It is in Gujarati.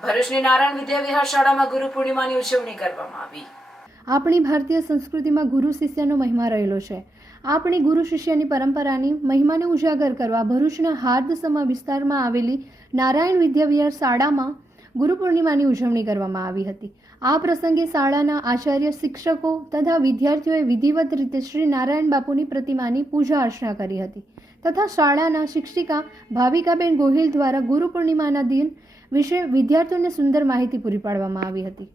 ભરૂચની નારાયણ વિદ્યા વિહાર શાળામાં ગુરુ પૂર્ણિમાની ઉજવણી કરવામાં આવી। આપણી ભારતીય સંસ્કૃતિમાં ગુરુ શિષ્યનો મહિમા રહેલો છે। આપણી ગુરુ શિષ્યની પરંપરાની મહિમાને ઉજાગર કરવા ભરૂચના હાર્દસમા વિસ્તારમાં આવેલી નારાયણ વિદ્યા વિહાર શાળામાં ગુરુ પૂર્ણિમાની ઉજવણી કરવામાં આવી હતી। આ પ્રસંગે શાળાના આચાર્ય, શિક્ષકો તથા વિદ્યાર્થીઓએ વિધિવત રીતે શ્રી નારાયણ બાપુની પ્રતિમાની પૂજા અર્ચના કરી હતી તથા શાળાના શિક્ષિકા ભાવિકાબેન ગોહિલ દ્વારા ગુરુ પૂર્ણિમાના દિન વિશે વિદ્યાર્થીઓને સુંદર માહિતી પૂરી પાડવામાં આવી હતી।